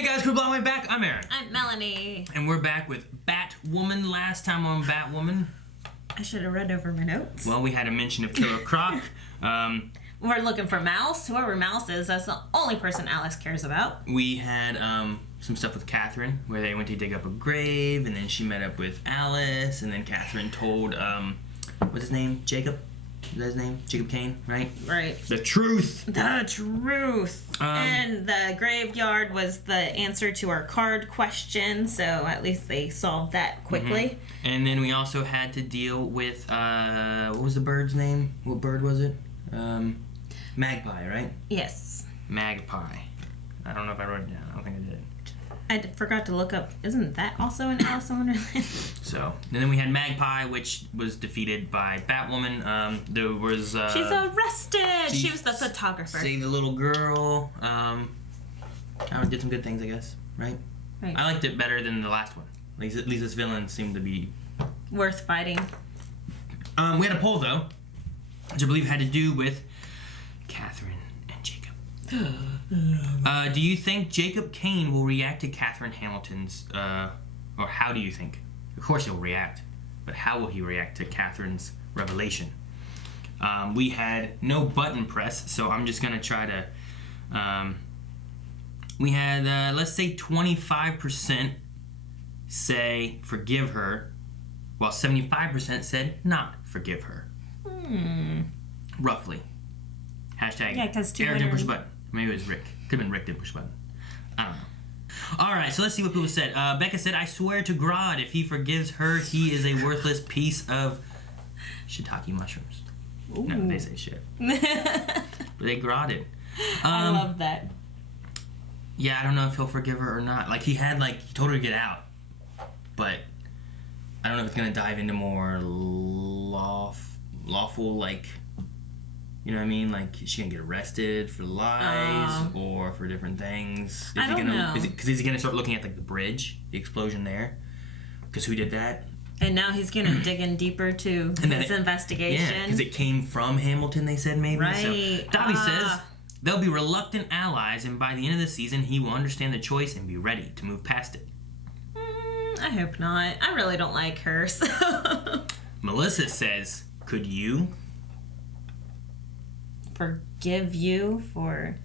Hey guys, we're Way back. I'm Aaron. I'm Melanie. And we're back with Batwoman. Last time on Batwoman, I should have read over my notes. well, we had a mention of Killer Croc. We're looking for Mouse. Whoever Mouse is, that's the only person Alice cares about. We had some stuff with Catherine, where they went to dig up a grave, and then she met up with Alice, and then Catherine told, what's his name? Jacob? Is that his name? Jacob Kane, right? Right. The truth! The truth! And the graveyard was the answer to our card question, so at least they solved that quickly. Mm-hmm. And then we also had to deal with, what was the bird's name? What bird was it? Magpie, right? Yes. Magpie. I don't know if I wrote it down. I don't think I did. I forgot to look up. Isn't that also in Alice in Wonderland? So, and then we had Magpie, which was defeated by Batwoman. There was... She's arrested! She was the photographer. Saved the little girl. Did some good things, I guess. Right? Right. I liked it better than the last one. At least this villain seemed to be... worth fighting. We had a poll, though, which I believe had to do with Catherine and Jacob. Do you think Jacob Kane will react to Catherine Hamilton's, or how do you think? Of course he'll react, but how will he react to Catherine's revelation? We had no button press, so I'm just going to try to, we had, let's say 25% say forgive her, while 75% said not forgive her. Roughly. Hashtag Yeah, because Aaron didn't push a button. Maybe it was Rick. Could have been Rick did push a button. I don't know. Alright, so let's see what people said. Becca said, I swear to God, if he forgives her, he is a worthless piece of shiitake mushrooms. Ooh. No, they say shit. But they grotted. I love that. Yeah, I don't know if he'll forgive her or not. Like, he told her to get out. But I don't know if it's going to dive into more lawful, like... You know what I mean? Like, is she gonna get arrested for lies or for different things? I don't know. Because is he gonna start looking at like the bridge, the explosion there? Because who did that? And now he's gonna dig in deeper to his investigation. Yeah, because it came from Hamilton. They said maybe. Right. So Dobby says they'll be reluctant allies, and by the end of the season, he will understand the choice and be ready to move past it. I hope not. I really don't like her. So. Melissa says, "Could you?" Forgive you for...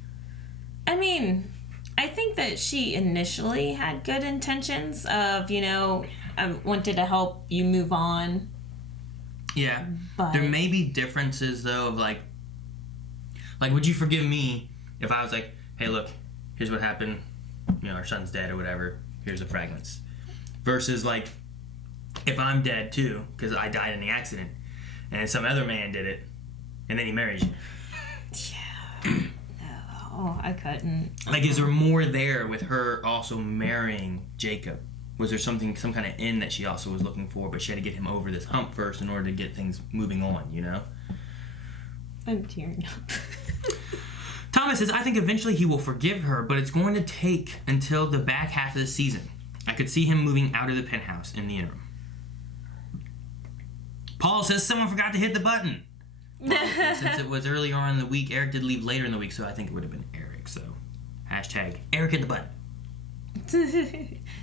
I mean, I think that she initially had good intentions of, I wanted to help you move on. Yeah. But... there may be differences, though, of like, would you forgive me if I was like, hey, look, here's what happened, our son's dead or whatever, here's the fragments. Versus, like, if I'm dead, too, because I died in the accident, and some other man did it, and then he marries you. Yeah. No, I couldn't. Like, is there more there with her also marrying Jacob? Was there some kind of end that she also was looking for, but she had to get him over this hump first in order to get things moving on, I'm tearing up. Thomas says, I think eventually he will forgive her, but it's going to take until the back half of the season. I could see him moving out of the penthouse in the interim. Paul says, someone forgot to hit the button. Since it was earlier on in the week, Eric did leave later in the week, so I think it would have been Eric. So, hashtag Eric hit the button.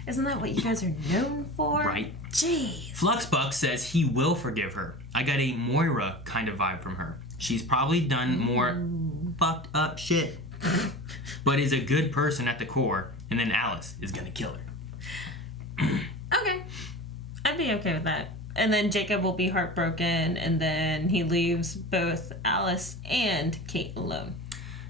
Isn't that what you guys are known for? Right. Jeez. Fluxbuck says he will forgive her. I got a Moira kind of vibe from her. She's probably done more fucked up shit, but is a good person at the core, and then Alice is gonna kill her. Okay. I'd be okay with that. And then Jacob will be heartbroken, and then he leaves both Alice and Kate alone.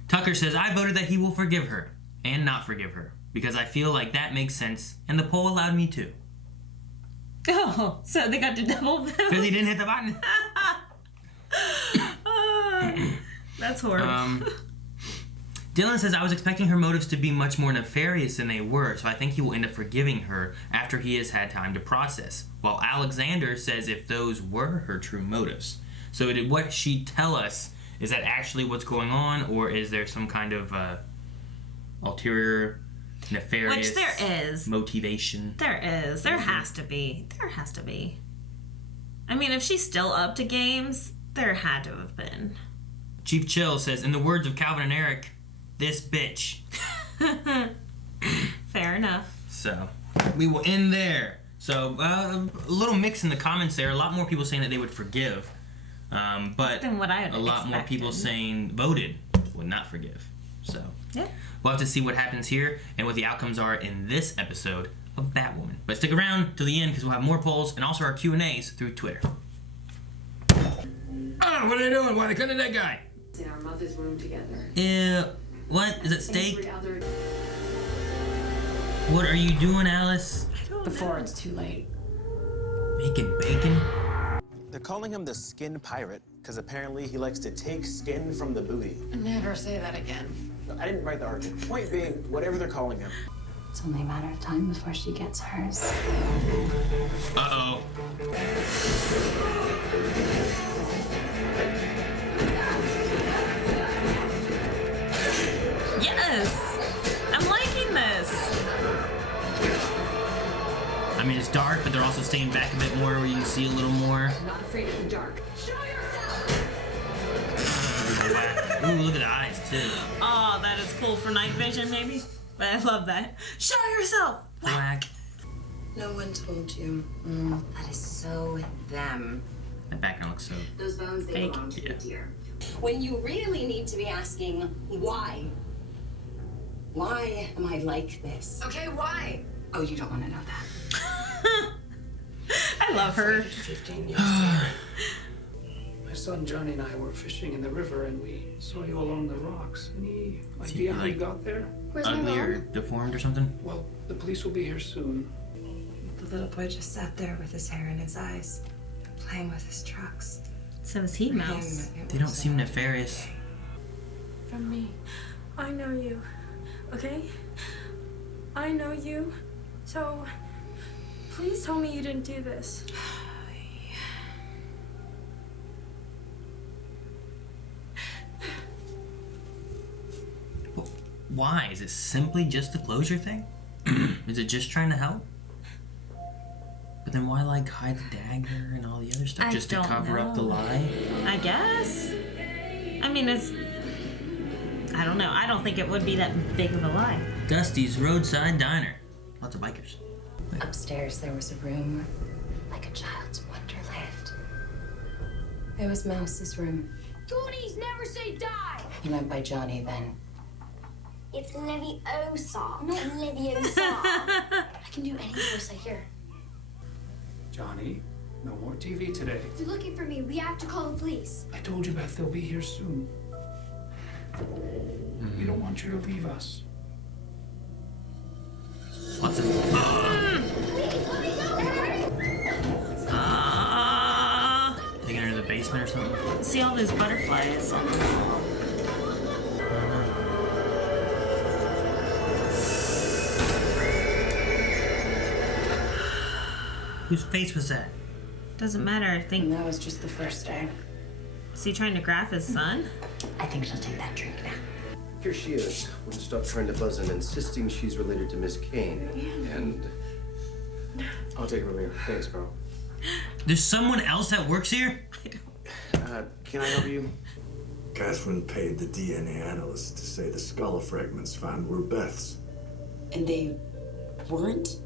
Tucker says, I voted that he will forgive her and not forgive her because I feel like that makes sense, and the poll allowed me to. Oh, so they got to double vote? Because he didn't hit the button. That's horrible. Dylan says, I was expecting her motives to be much more nefarious than they were, so I think he will end up forgiving her after he has had time to process. While Alexander says if those were her true motives. So did what she tell us, is that actually what's going on, or is there some kind of ulterior, nefarious... Which there is. Motivation? There is. There has to be. There has to be. I mean, if she's still up to games, there had to have been. Chief Chill says, in the words of Calvin and Eric, this bitch. Fair. enough. So we will end there. So a little mix in the comments there. A lot more people saying that they would forgive, but Than what I a lot more people saying voted would not forgive. So yeah, we'll have to see what happens here and what the outcomes are in this episode of Batwoman. But stick around till the end because we'll have more polls and also our Q&As through Twitter. Ah, what are they doing? Why they couldn't that guy? In our mother's room together. What? Is it steak? What are you doing, Alice? Before it's too late. Making bacon? They're calling him the Skin Pirate because apparently he likes to take skin from the booty. Never say that again. I didn't write the article. Point being, whatever they're calling him. It's only a matter of time before she gets hers. Uh-oh. Yes! I'm liking this. I mean, it's dark, but they're also staying back a bit more where you can see a little more. Not afraid of the dark. Show yourself! Ooh, look at the eyes, too. Oh, that is cool for night vision, maybe. But I love that. Show yourself! Black. No one told you. That is so them. That background looks so... Those bones, they Fake. belong to Yeah. the deer. When you really need to be asking, why? Why am I like this? Okay, why? Oh, you don't want to know that. I love her. 15 years. My son Johnny and I were fishing in the river and we saw you along the rocks. Any idea how you got there? Where's my Ugly or mom? deformed or something? Well, the police will be here soon. The little boy just sat there with his hair in his eyes, playing with his trucks. So is he, Mouse. They don't seem nefarious. From me. I know you. Okay? I know you. So, please tell me you didn't do this. Why? Is it simply just the closure thing? Is it just trying to help? But then why, like, hide the dagger and all the other stuff? I Just to don't cover up the know. lie? I guess. I mean, it's... I don't know. I don't think it would be that big of a lie. Dusty's Roadside Diner. Lots of bikers. Upstairs, there was a room like a child's wonderland. It was Mouse's room. Goonies never say die! He went by Johnny then. It's Leviosa, not Leviosa. I can do any voice I hear. Johnny, no more TV today. If you're looking for me, we have to call the police. I told you, Beth, they'll be here soon. We don't want you to leave us. Lots of... Taking her to the basement or something? See all those butterflies? Whose face was that? Doesn't matter. I And think... that was just the first day. Is he trying to graph his son? I think she'll take that drink now. Here she is. Won't stop trying to buzz him, insisting she's related to Miss Kane. And I'll take it from here. Thanks, Carl. There's someone else that works here? Can I help you? Catherine paid the DNA analyst to say the skull fragments found were Beth's. And they weren't?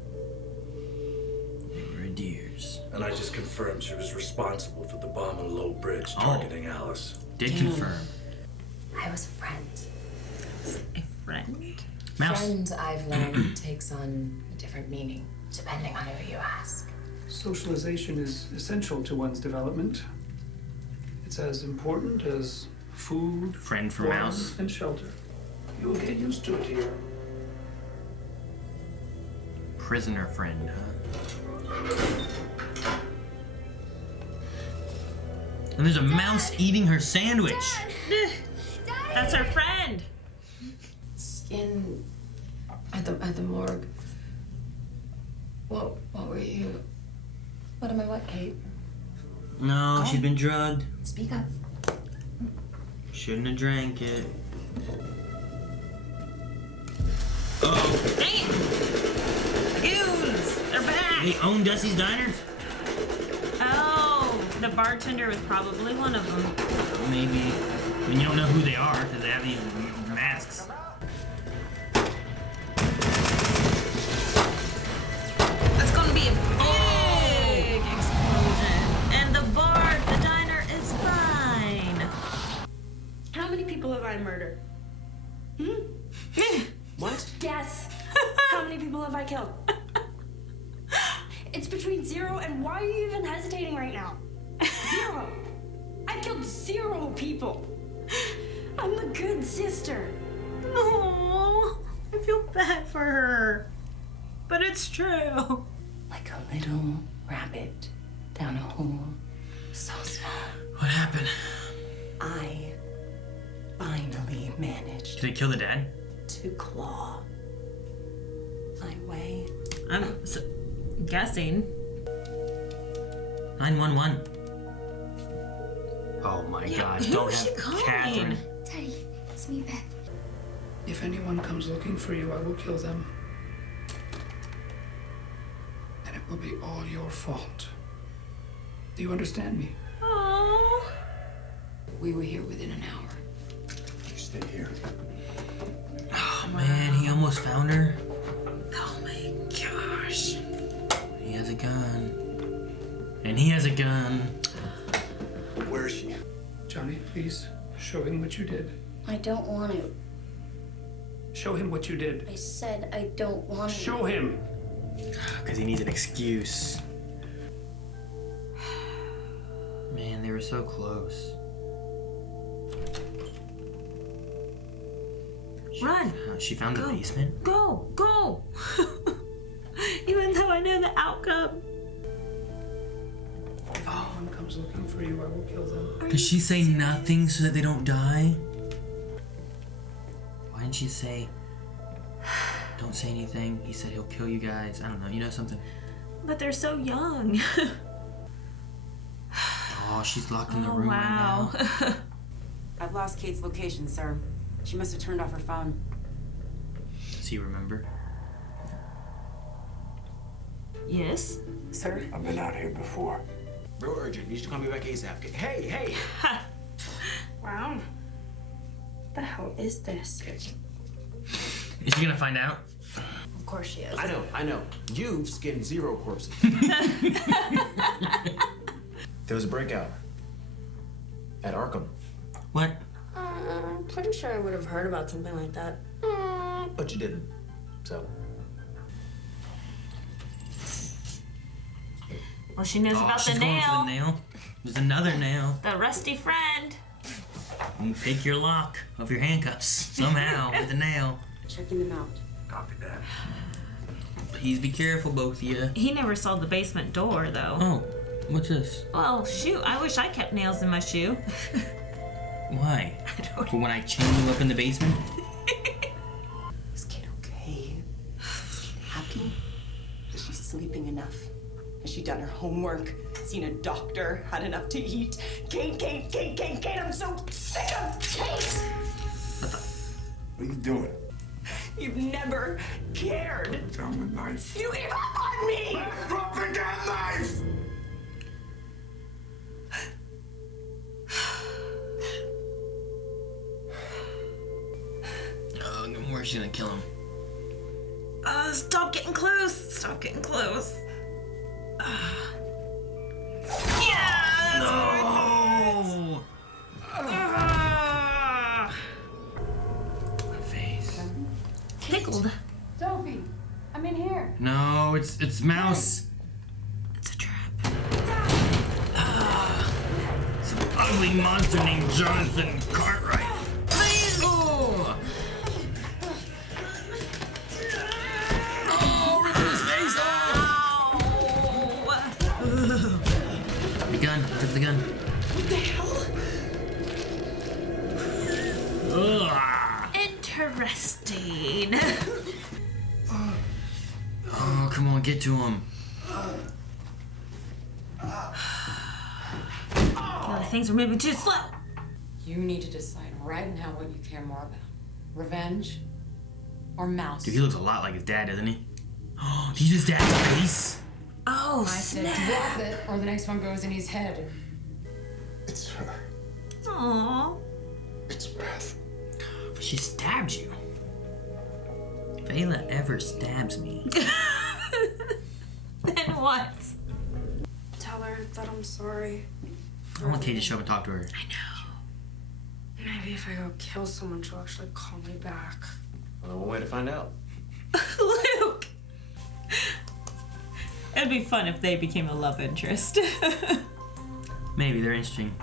They were deers. And I just confirmed she was responsible for the bomb on Low Bridge targeting Alice. Did confirm. I was a friend. A friend? Mouse. Friend, I've learned, takes on a different meaning, depending on who you ask. Socialization is essential to one's development. It's as important as food, Friend for water, Mouse. and shelter. You'll get used to it here. Prisoner friend, huh? And there's a mouse eating her sandwich. That's her friend. Skin at the morgue. What were you? What am I, what, Kate? No, she's been drugged. Speak up. Shouldn't have drank it. Oh, Hey! Goons! They're back! they own Dusty's Diner? Oh, the bartender was probably one of them. Maybe. I mean, you don't know who they are because they have these masks. people have I killed? It's between 0 and why are you even hesitating right now? 0. I killed 0 people. I'm the good sister. Oh, I feel bad for her. But it's true. Like a little rabbit down a hole so small. What happened? I finally managed Did they kill the dad? to claw my way. I'm guessing. 911. Oh my God! Who Don't is she have calling? Catherine. Daddy, it's me, Beth. If anyone comes looking for you, I will kill them. And it will be all your fault. Do you understand me? Oh. We were here within an hour. You stay here. Oh man, he almost found her. Oh my gosh. He has a gun. And he has a gun. Where is she? Johnny, please, show him what you did. I don't want to. Show him what you did. I said I don't want to. Show him! Because he needs an excuse. Man, they were so close. Run. She found the Go. basement? Go. Go. Even though I know the outcome. If anyone comes looking for you, I will kill them. Did she say nothing so that they don't die? Why didn't she say, don't say anything? He said he'll kill you guys. I don't know, you know something? But they're so young. Oh, she's locked in the Oh, room wow. right now. I've lost Kate's location, sir. She must have turned off her phone. Does he remember? Yes. Sir? I've been out here before. Real urgent. Need you to call me back ASAP. Hey! Wow. What the hell is this? Is she gonna find out? Of course she is. I know. You've skinned 0 corpses. There was a breakout at Arkham. What? I'm pretty sure I would have heard about something like that. But you didn't. So. Well, she knows about the she's going for nail. the nail. There's another nail. The rusty friend. You take your lock of your handcuffs somehow with a nail. Checking them out. Copy that. Please be careful, both of you. He never saw the basement door, though. Oh, what's this? Well, shoot, I wish I kept nails in my shoe. Why? I don't For when I chain you up in the basement? Is Kate okay? Is Kate happy? Is she sleeping enough? Has she done her homework? Seen a doctor? Had enough to eat? Kate, I'm so sick of Kate! What are you doing? You've never cared. Found the knife. You gave up on me! Drop the damn knife! Oh, where's she gonna kill him? Stop getting close. Stop getting close. Yes! No! Face. Tickled. Sophie, I'm in here. No, it's Mouse. It's a trap. Some ugly monster named Jonathan Cartwright. Oh! Oh, ripping his face off! The gun. I took the gun. What the hell? Ugh. Interesting. Oh, come on, get to him. Things are moving too slow. You need to decide right now what you care more about. Revenge or Mouse? Dude, he looks a lot like his dad, doesn't he? Oh, he's his dad's face. Oh, I said snap. drop it or the next one goes in his head. It's her. Aww. It's Beth. She stabbed you. If Ayla ever stabs me. Then what? Tell her that I'm sorry. I want Kate to show up and talk to her. I know. Maybe if I go kill someone, she'll actually call me back. Well, one way to find out. Luke! It'd be fun if they became a love interest. Maybe they're interesting.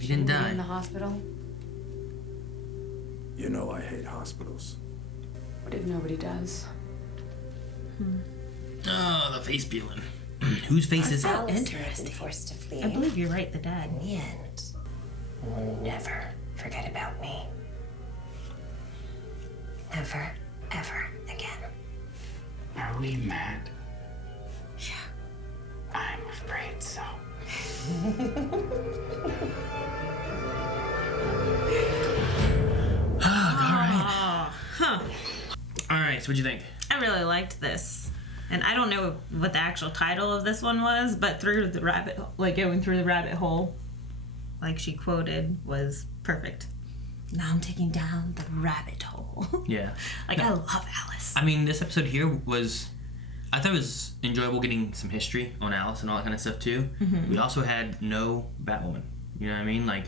He didn't die. In the hospital? You know I hate hospitals. What if nobody does? Oh, the face peeling. Whose face is Alice it? may have been forced to flee. I believe you're right, the dad. In the end, will never forget about me. Never, ever again. Are we mad? Yeah. I'm afraid so. All right, so what'd you think? I really liked this. And I don't know what the actual title of this one was, but going through the rabbit hole, like she quoted, was perfect. Now I'm taking down the rabbit hole. Yeah. I love Alice. I mean, this episode here I thought it was enjoyable getting some history on Alice and all that kind of stuff too. Mm-hmm. We also had no Batwoman. You know what I mean? Like,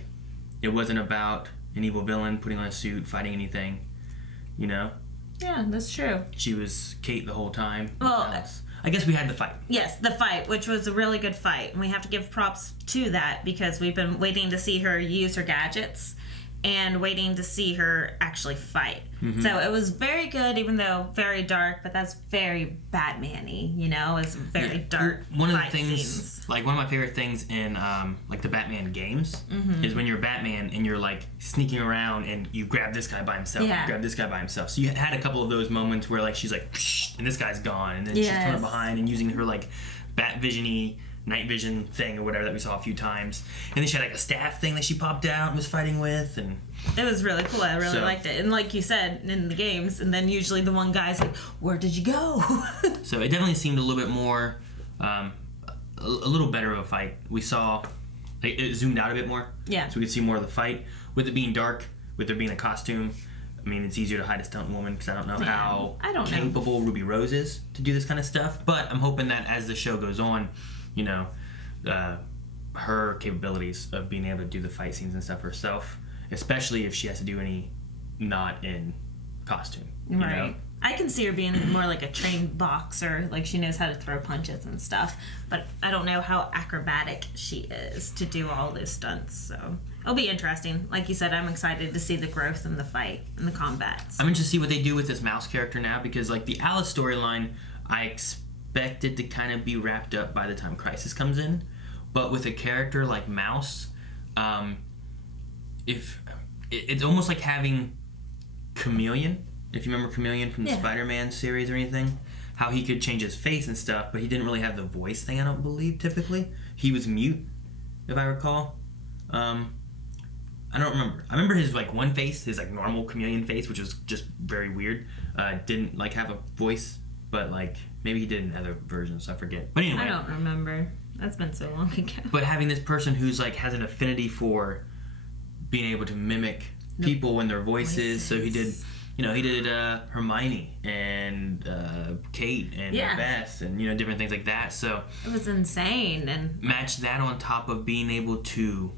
it wasn't about an evil villain putting on a suit, fighting anything. You know? Yeah, that's true. She was Kate the whole time. Well, Alice. I guess we had the fight. Yes, the fight, which was a really good fight. And we have to give props to that because we've been waiting to see her use her gadgets and waiting to see her actually fight. Mm-hmm. So it was very good, even though very dark, but that's very Batman-y, you know? It's very dark One of the fight things, scenes. like one of my favorite things in like the Batman games is when you're Batman and you're like sneaking around and you grab this guy by himself, Yeah. you grab this guy by himself. So you had a couple of those moments where like she's like, and this guy's gone, and then she's coming behind and using her like Bat Vision-y night vision thing or whatever that we saw a few times. And then she had like a staff thing that she popped out and was fighting with, and It was really cool. I really liked it. And like you said, in the games, and then usually the one guy's like, where did you go? so it definitely seemed a little bit more, a little better of a fight. We saw, like, it zoomed out a bit more. Yeah. So we could see more of the fight. With it being dark, with there being a costume, I mean, it's easier to hide a stunt woman because I don't know how capable Ruby Rose is to do this kind of stuff. But I'm hoping that as the show goes on, you know, her capabilities of being able to do the fight scenes and stuff herself, especially if she has to do any not in costume. You know? I can see her being more like a trained boxer, like she knows how to throw punches and stuff, but I don't know how acrobatic she is to do all those stunts, so it'll be interesting. Like you said, I'm excited to see the growth in the fight and the combats. I'm interested to see what they do with this mouse character now, because like the Alice storyline, I expect it to kind of be wrapped up by the time Crisis comes in, but with a character like Mouse, if it's almost like having Chameleon, if you remember Chameleon from the Spider-Man series or anything, how he could change his face and stuff, but he didn't really have the voice thing, I don't believe, typically. He was mute, if I recall. I don't remember. I remember his like one face, his like normal Chameleon face, which was just very weird. Didn't like have a voice, but like maybe he did in other versions, I forget. But anyway. I don't remember. That's been so long ago. But having this person who's like has an affinity for being able to mimic people and their voices. So he did, you know, he did Hermione and Kate and Beth and, you know, different things like that. So it was insane. And match that on top of being able to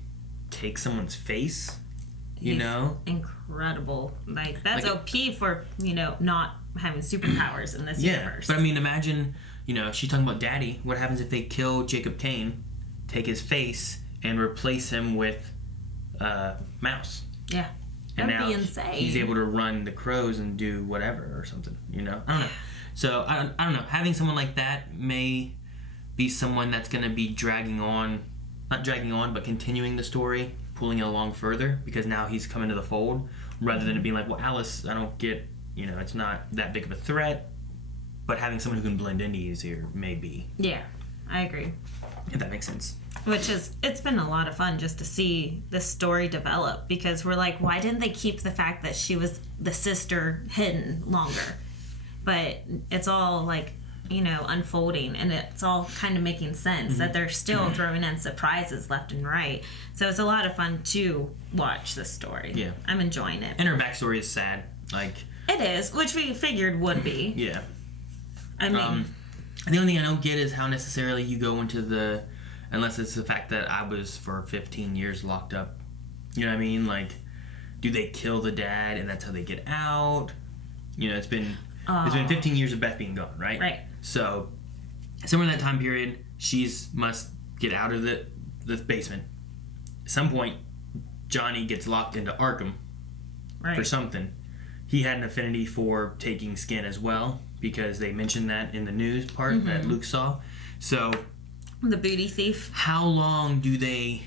take someone's face, you know? Incredible. Like, that's OP for, you know, not having superpowers in this universe. But I mean, imagine, you know, she's talking about Daddy. What happens if they kill Jacob Kane, take his face, and replace him with Mouse? Yeah. And That'd now be insane. He's able to run the crows and do whatever or something, you know? I don't know. So, I don't know. Having someone like that may be someone that's going to be not dragging on, but continuing the story, pulling it along further, because now he's come into the fold, rather than it being like, well, Alice, I don't get, you know, it's not that big of a threat, but having someone who can blend in easier may be. Yeah, I agree. If that makes sense. Which is, it's been a lot of fun just to see this story develop, because we're like, why didn't they keep the fact that she was the sister hidden longer? But it's all like, you know, unfolding, and it's all kind of making sense that they're still throwing in surprises left and right. So it's a lot of fun to watch this story. Yeah. I'm enjoying it. And her backstory is sad. Like, it is, which we figured would be. Yeah. I mean, the only thing I don't get is how necessarily you go into unless it's the fact that I was for 15 years locked up. You know what I mean? Like, do they kill the dad and that's how they get out? You know, it's been It's been 15 years of Beth being gone, right? Right. So, somewhere in that time period, must get out of the basement. At some point, Johnny gets locked into Arkham for something. He had an affinity for taking skin as well, because they mentioned that in the news part that Luke saw. So, the booty thief. How long do they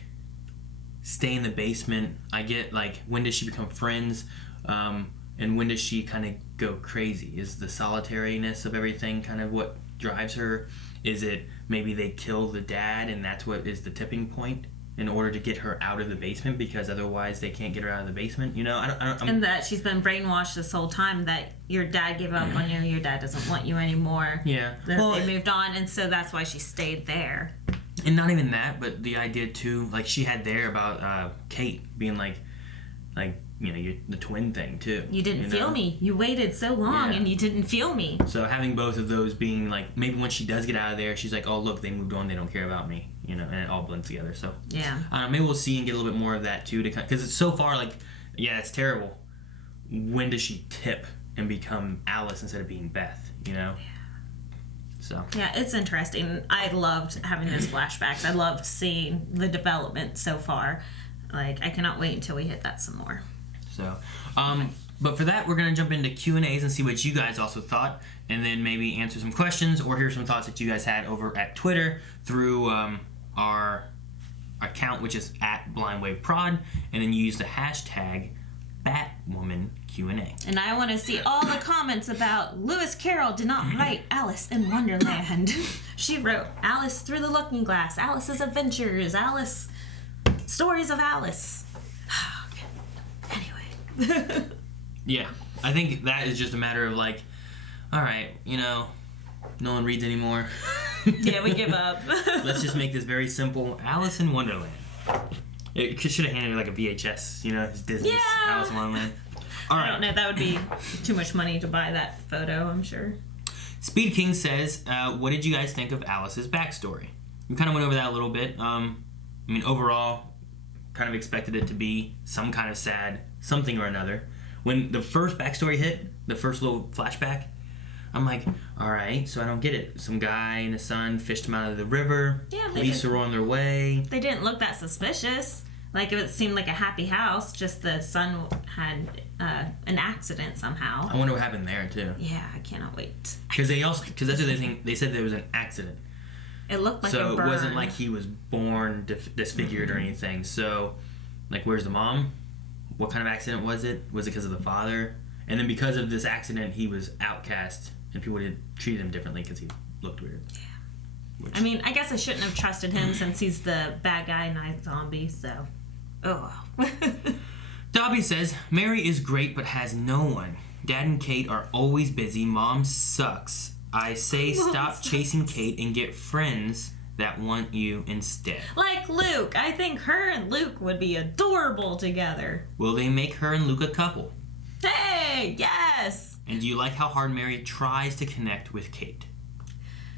stay in the basement? I get, like, when does she become friends? And when does she kind of go crazy? Is the solitariness of everything kind of what drives her? Is it maybe they kill the dad and that's what is the tipping point in order to get her out of the basement, because otherwise they can't get her out of the basement? You know, and that she's been brainwashed this whole time that your dad gave up on you, your dad doesn't want you anymore. Yeah. That they moved on, and so that's why she stayed there. And not even that, but the idea too, like she had there about Kate being like, you know, the twin thing too. You didn't feel me. You waited so long and you didn't feel me. So having both of those being like, maybe when she does get out of there, she's like, oh look, they moved on, they don't care about me, you know, and it all blends together. So yeah, maybe we'll see and get a little bit more of that too, to because it's so far like, yeah, it's terrible. When does she tip and become Alice instead of being Beth? You know. So. Yeah, it's interesting. I loved having those flashbacks. I loved seeing the development so far. Like, I cannot wait until we hit that some more. So, but for that, we're going to jump into Q&As and see what you guys also thought, and then maybe answer some questions or hear some thoughts that you guys had over at Twitter through our account, which is @BlindWaveProd, and then you use the hashtag Batwoman Q&A. And I want to see all the comments about Lewis Carroll did not write Alice in Wonderland. She wrote Alice Through the Looking Glass, Alice's Adventures, Alice, Stories of Alice. Anyway. Yeah, I think that is just a matter of like, all right, you know, no one reads anymore. Yeah, we give up. Let's just make this very simple. Alice in Wonderland. It should have handed it like a VHS, you know, it's Disney's Alice in Wonderland. All right. I don't know, that would be too much money to buy that photo, I'm sure. Speed King says, what did you guys think of Alice's backstory? We kind of went over that a little bit. I mean, overall, kind of expected it to be some kind of sad something or another. When the first backstory hit, the first little flashback, I'm like, all right, so I don't get it. Some guy and his son fished him out of the river. Yeah, police are on their way. They didn't look that suspicious. Like, it seemed like a happy house, just the son had an accident somehow. I wonder what happened there, too. Yeah, I cannot wait. Because that's what they think. They said there was an accident. It looked like a burn. So it burn. wasn't like he was born disfigured or anything. So, like, where's the mom? What kind of accident was it? Was it because of the father? And then because of this accident, he was outcast, and people had treated him differently because he looked weird. Yeah. I mean, I guess I shouldn't have trusted him since he's the bad guy, not zombie, so... Oh. Dobby says, Mary is great but has no one. Dad and Kate are always busy. Mom sucks. I say stop chasing Kate and get friends that want you instead. Like Luke. I think her and Luke would be adorable together. Will they make her and Luke a couple? Hey, yes! And do you like how hard Mary tries to connect with Kate?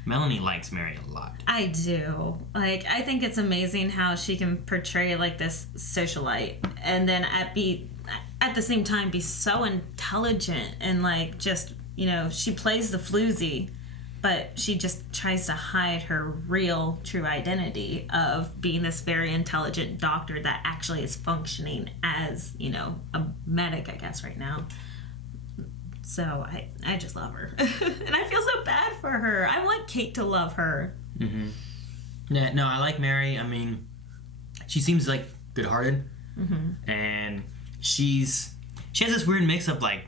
Melanie likes Mary a lot. I do. Like, I think it's amazing how she can portray, like, this socialite and then at the same time be so intelligent and, like, just, you know, she plays the floozy, but she just tries to hide her real, true identity of being this very intelligent doctor that actually is functioning as, you know, a medic, I guess, right now. So I just love her. And I feel so bad for her. I want Kate to love her. Mm-hmm. Yeah, no, I like Mary. I mean, she seems like good-hearted. Mm-hmm. And she has this weird mix of like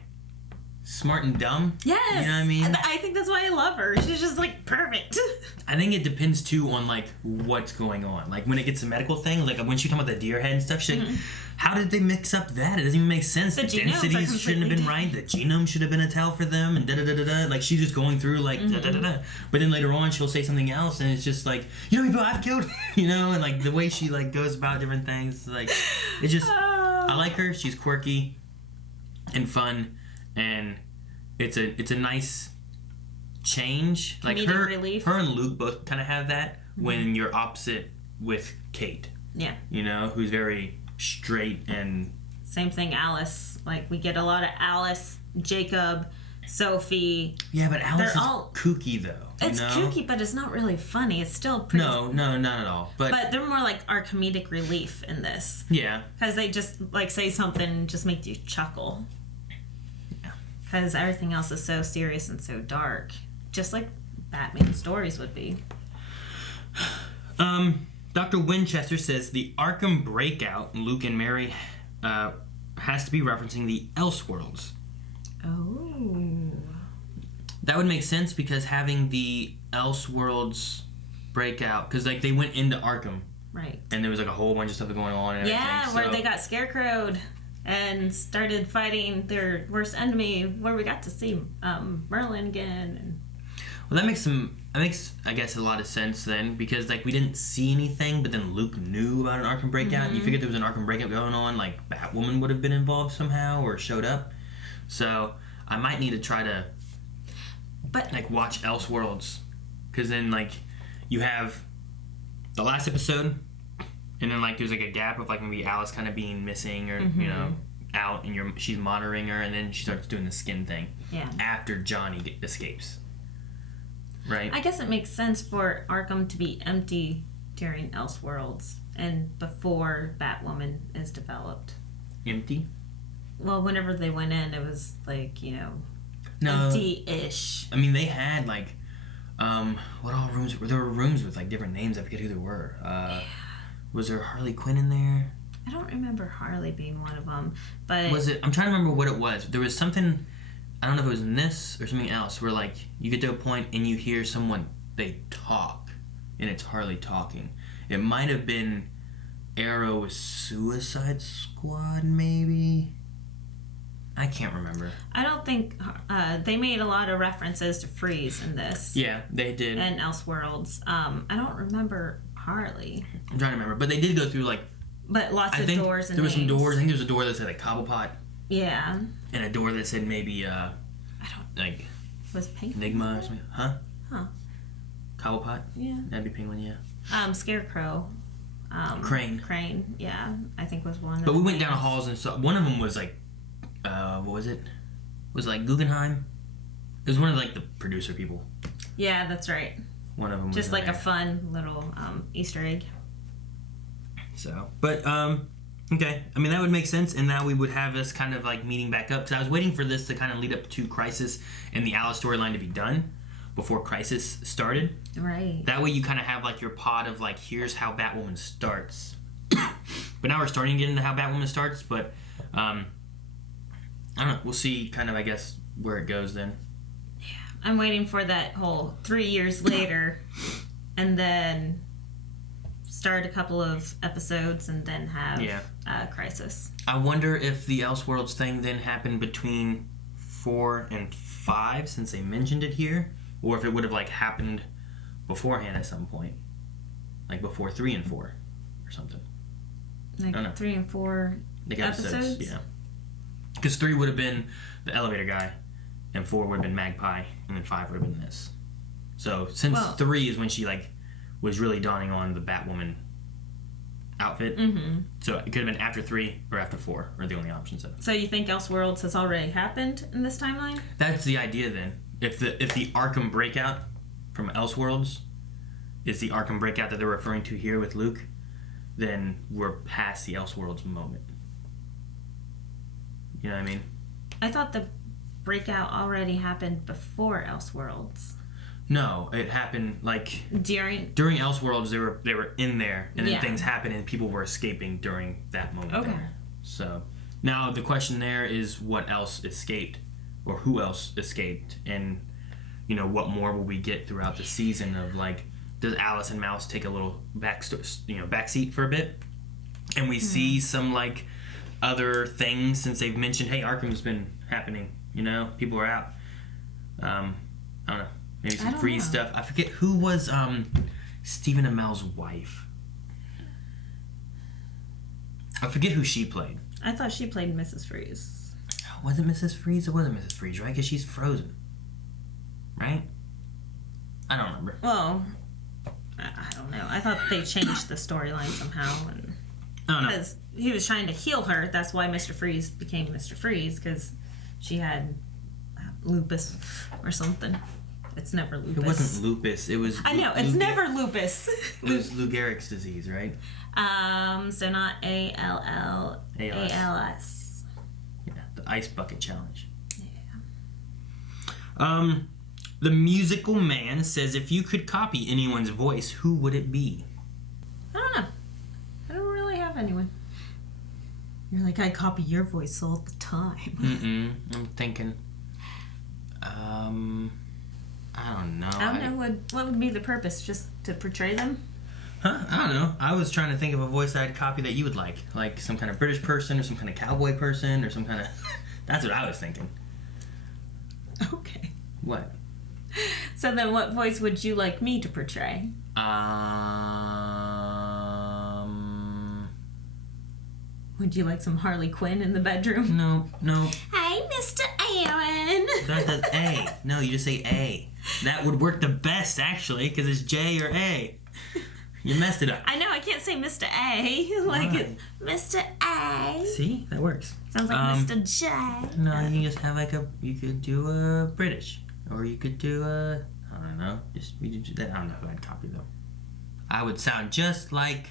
smart and dumb. Yes. You know what I mean? I think that's why I love her. She's just like perfect. I think it depends too on like what's going on. Like when it gets to medical thing, like when she talking about the deer head and stuff, she's like, how did they mix up that? It doesn't even make sense. The densities shouldn't have been right. The genome should have been a tell for them, and da da da da da. Like she's just going through like da da da da. But then later on, she'll say something else, and it's just like, you know, people I've killed, you know, and like the way she like goes about different things, like it just. I like her. She's quirky and fun, and it's a nice change. Like her and Luke both kind of have that when you're opposite with Kate. Yeah. You know, who's very straight and... Same thing, Alice. Like, we get a lot of Alice, Jacob, Sophie. Yeah, but Alice is all kooky though. It's kooky, but it's not really funny. It's still pretty. No, not at all. But they're more like our comedic relief in this. Yeah. Because they just like say something and just make you chuckle. Yeah. Because everything else is so serious and so dark, just like Batman stories would be. Dr. Winchester says the Arkham breakout, Luke and Mary, has to be referencing the Elseworlds. Oh. That would make sense because having the Elseworlds breakout, because like they went into Arkham, right? And there was like a whole bunch of stuff going on. And yeah, where they got scarecrowed and started fighting their worst enemy. Where we got to see Merlin again. And... Well, that makes I guess a lot of sense then, because like we didn't see anything, but then Luke knew about an Arkham breakout. And you figured there was an Arkham breakout going on, like Batwoman would have been involved somehow or showed up. So I might need to try to like watch Elseworlds, because then like you have the last episode, and then like there's like a gap of like maybe Alice kind of being missing or you know out, and she's monitoring her, and then she starts doing the skin thing after Johnny escapes. Right. I guess it makes sense for Arkham to be empty during Elseworlds and before Batwoman is developed. Empty? Well, whenever they went in, it was like, you know, empty-ish. I mean, they had like, what all rooms? There were rooms with like different names. I forget who they were. Was there Harley Quinn in there? I don't remember Harley being one of them, but was it? I'm trying to remember what it was. There was something. I don't know if it was in this or something else where like you get to a point and you hear someone, they talk, and it's Harley talking. It might have been Arrow's Suicide Squad, maybe. I can't remember. I don't think they made a lot of references to Freeze in this. Yeah, they did. And Elseworlds. I don't remember Harley. I'm trying to remember, but they did go through like. But lots of doors and there were some names. doors. I think there was a door that said like Cobblepot. Yeah. And a door that said maybe I don't like was Penguin Enigma or something. Huh? Cobblepot? Yeah. That'd be Penguin, yeah. Scarecrow. Crane, yeah, I think was one. But we went down halls and saw one of them was like, what was it? Was it like Guggenheim? It was one of like the producer people. Yeah, that's right. One of them was just like there. a fun little Easter egg. So, but okay. I mean that would make sense, and now we would have us kind of like meeting back up because I was waiting for this to kind of lead up to Crisis and the Alice storyline to be done before Crisis started. Right. That way you kind of have like your pod of like here's how Batwoman starts. But now we're starting to get into how Batwoman starts, but I don't know. We'll see kind of I guess where it goes then. Yeah. I'm waiting for that whole 3 years later and then start a couple of episodes and then have Crisis. I wonder if the Elseworlds thing then happened between 4 and 5 since they mentioned it here, or if it would have like happened beforehand at some point, like before 3 and 4 or something. Like 3 and 4 like episodes? Yeah. Because 3 would have been the elevator guy, and 4 would have been Magpie, and then 5 would have been this. So since 3 is when she like was really donning on the Batwoman outfit. Mm-hmm. So it could have been after 3 or after 4 are the only options. So you think Elseworlds has already happened in this timeline? That's the idea then. If the Arkham breakout from Elseworlds is the Arkham breakout that they're referring to here with Luke, then we're past the Elseworlds moment. You know what I mean? I thought the breakout already happened before Elseworlds. No, it happened like during Elseworlds. They were in there, and then things happened, and people were escaping during that moment. Okay. There. So now the question there is, what else escaped, or who else escaped, and you know what more will we get throughout the season of like, does Alice and Mouse take a little backseat for a bit, and we see some like other things since they've mentioned, hey, Arkham's been happening. You know, people are out. I don't know. Maybe some Freeze stuff. I forget who was Stephen Amell's wife. I forget who she played. I thought she played Mrs. Freeze. Was it Mrs. Freeze? It wasn't Mrs. Freeze, right? Because she's frozen. Right? I don't remember. Well, I don't know. I thought they changed the storyline somehow. Because he was trying to heal her. That's why Mr. Freeze became Mr. Freeze, because she had lupus or something. It's never lupus. It wasn't lupus. It was. I know, it's never lupus. It was Lou Gehrig's disease, right? So not ALS. Yeah, the ice bucket challenge. Yeah. The musical man says, if you could copy anyone's voice, who would it be? I don't know. I don't really have anyone. You're like, I copy your voice all the time. I'm thinking. I don't know. I don't know what would be the purpose, just to portray them? Huh? I don't know. I was trying to think of a voice I'd copy that you would like some kind of British person or some kind of cowboy person or some kind of. That's what I was thinking. Okay. What? So then, what voice would you like me to portray? Would you like some Harley Quinn in the bedroom? No. Hey, Mr. Aaron. That does A. No, you just say A. That would work the best, actually, because it's J or A. You messed it up. I know, I can't say Mr. A. Like it's Mr. A. See? That works. Sounds like Mr. J. No, you just have you could do a British. Or you could do I don't know. I don't know who I'd copy, though. I would sound just like...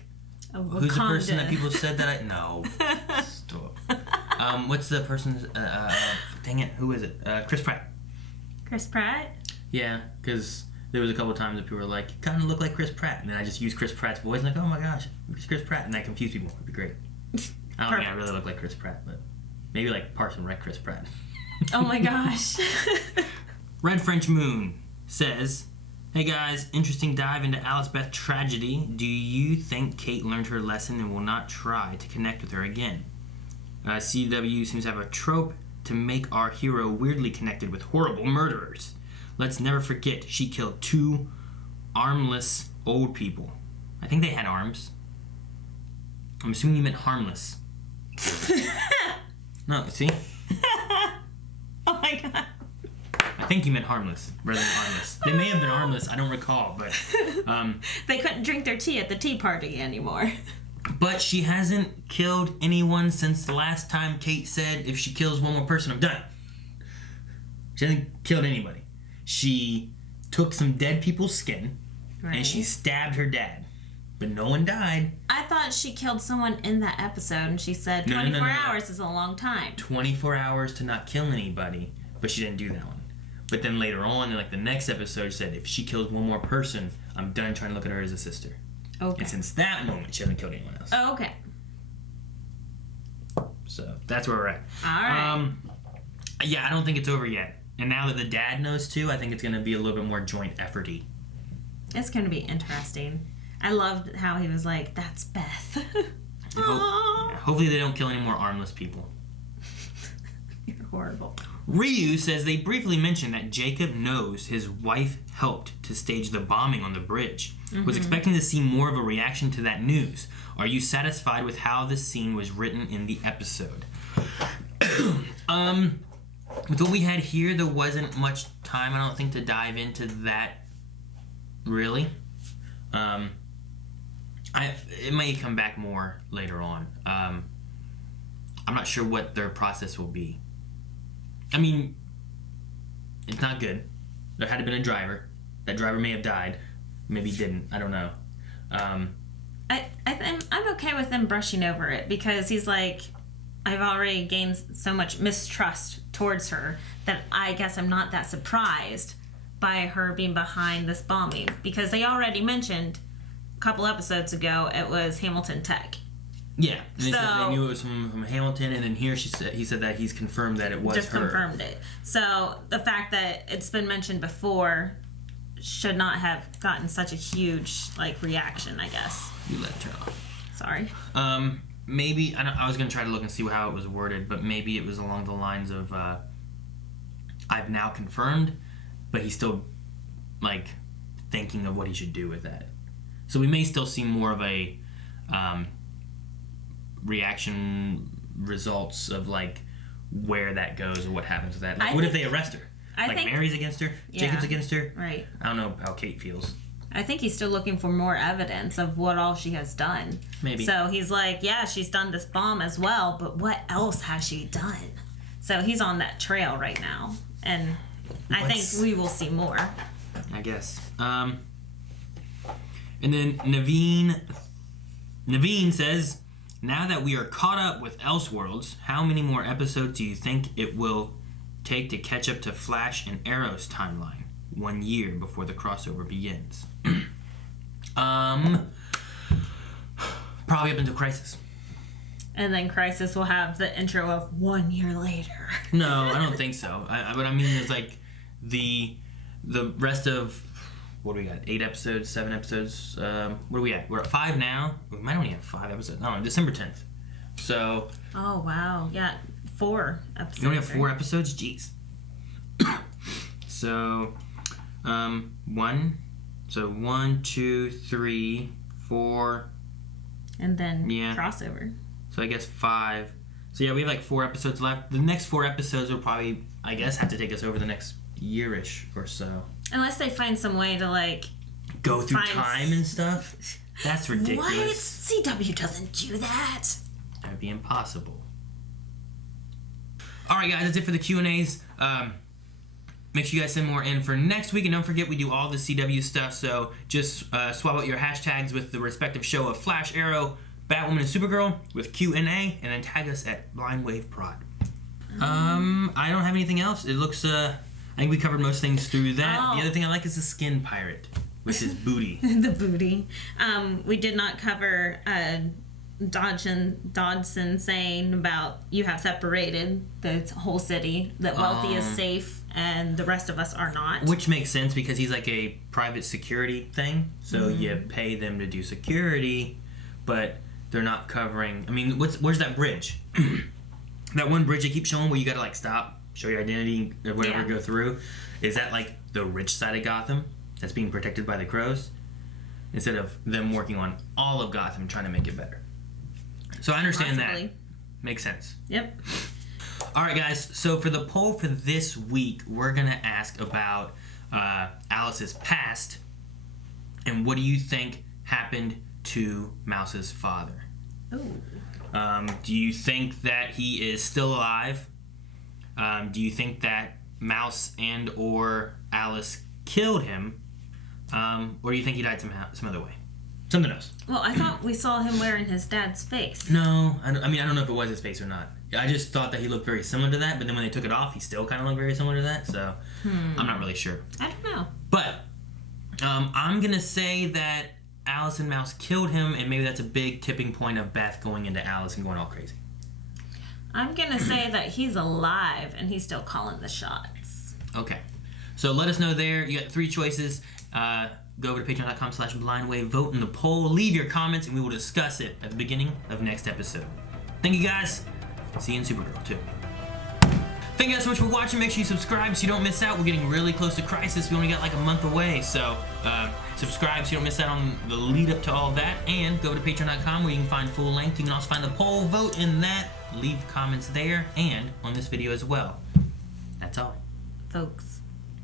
Who's the person that people said that No. Stop. What's the person's... dang it, who is it? Chris Pratt. Chris Pratt? Yeah, because there was a couple times that people were like, you kind of look like Chris Pratt. And then I just used Chris Pratt's voice and like, oh my gosh, it's Chris Pratt. And that confused people. It'd be great. I don't think I really look like Chris Pratt, but maybe like Parks and Rec Chris Pratt. Oh my gosh. Red French Moon says, hey guys, interesting dive into Alice Beth tragedy. Do you think Kate learned her lesson and will not try to connect with her again? CW seems to have a trope to make our hero weirdly connected with horrible murderers. Let's never forget she killed 2 armless old people. I think they had arms. I'm assuming you meant harmless. No, see? Oh my god. I think you meant harmless rather than armless. They may have been armless, I don't recall, but... they couldn't drink their tea at the tea party anymore. But she hasn't killed anyone since the last time Kate said, if she kills one more person, I'm done. She hasn't killed anybody. She took some dead people's skin, and she stabbed her dad. But no one died. I thought she killed someone in that episode, and she said 24 hours is a long time. 24 hours to not kill anybody, but she didn't do that one. But then later on, in like the next episode, she said, if she kills one more person, I'm done trying to look at her as a sister. Okay. And since that moment, she hasn't killed anyone else. Oh, okay. So that's where we're at. All right. Yeah, I don't think it's over yet. And now that the dad knows too, I think it's going to be a little bit more joint efforty. It's going to be interesting. I loved how he was like, that's Beth. Hopefully they don't kill any more armless people. You're horrible. Ryu says they briefly mentioned that Jacob knows his wife helped to stage the bombing on the bridge. Was expecting to see more of a reaction to that news. Are you satisfied with how this scene was written in the episode? With what we had here, there wasn't much time, I don't think, to dive into that, really. It may come back more later on. I'm not sure what their process will be. I mean, it's not good. There had to have been a driver. That driver may have died. Maybe he didn't. I don't know. I'm okay with them brushing over it because he's like, I've already gained so much mistrust towards her that I guess I'm not that surprised by her being behind this bombing because they already mentioned a couple episodes ago it was Hamilton Tech. Yeah, and they knew it was from Hamilton, and then here he said that he's confirmed that it was just her. Confirmed it. So the fact that it's been mentioned before should not have gotten such a huge reaction, I guess. You let it turn off. Sorry. Maybe I was gonna try to look and see how it was worded, but maybe it was along the lines of I've now confirmed, but he's still thinking of what he should do with that. So we may still see more of a reaction results of where that goes and what happens with that. What if they arrest her? I think Mary's against her, Jacob's against her. Right. I don't know how Kate feels. I think he's still looking for more evidence of what all she has done. Maybe. So he's like, yeah, she's done this bomb as well, but what else has she done? So he's on that trail right now. And I think we will see more. I guess. And then Naveen says, now that we are caught up with Elseworlds, how many more episodes do you think it will take to catch up to Flash and Arrow's timeline 1 year before the crossover begins? Probably up until Crisis. And then Crisis will have the intro of 1 year later. No, I don't think so. But I mean, there's like the rest of, what do we got? 8 episodes, 7 episodes. What are we at? We're at 5 now. We might only have 5 episodes. No, December 10th. So. Oh wow, yeah, 4 episodes. You only have 4 episodes? Jeez. So, 1. So 1, 2, 3, 4. And then crossover. So I guess 5. So yeah, we have like 4 episodes left. The next 4 episodes will probably, I guess, have to take us over the next year-ish or so. Unless they find some way to like go through time and stuff. That's ridiculous. What? CW doesn't do that. That'd be impossible. All right, guys, that's it for the Q&As. Make sure you guys send more in for next week, and don't forget we do all the CW stuff. So just swap out your hashtags with the respective show of Flash, Arrow, Batwoman, and Supergirl with Q&A, and then tag us at BlindWaveProd. I don't have anything else. It looks. I think we covered most things through that. Oh. The other thing I like is the skin pirate with his booty. The booty. We did not cover Dodson saying about you have separated the whole city, that Wealthy is safe and the rest of us are not. Which makes sense because he's like a private security thing. So you pay them to do security, but they're not covering. I mean, where's that bridge? That one bridge they keep showing where you gotta like stop, show your identity or whatever, go through. Is that like the rich side of Gotham that's being protected by the Crows? Instead of them working on all of Gotham trying to make it better. So I understand that. Makes sense. Yep. All right, guys. So for the poll for this week, we're going to ask about Alice's past and what do you think happened to Mouse's father? Ooh. Do you think that he is still alive? Do you think that Mouse and or Alice killed him? Or do you think he died some other way? Something else. Well, I thought we saw him wearing his dad's face. No, I don't know if it was his face or not. I just thought that he looked very similar to that, but then when they took it off, he still kind of looked very similar to that, so I'm not really sure. I don't know. But I'm going to say that Alice and Mouse killed him, and maybe that's a big tipping point of Beth going into Alice and going all crazy. I'm going to say that he's alive and he's still calling the shots. Okay. So let us know there. You got 3 choices. Go over to patreon.com/blindwave, vote in the poll, leave your comments, and we will discuss it at the beginning of next episode. Thank you guys. See you in Supergirl too. Thank you guys so much for watching. Make sure you subscribe so you don't miss out. We're getting really close to Crisis. We only got like a month away, so subscribe so you don't miss out on the lead up to all that. And go to patreon.com where you can find full length. You can also find the poll, vote in that, leave comments there, and on this video as well. That's all. Folks.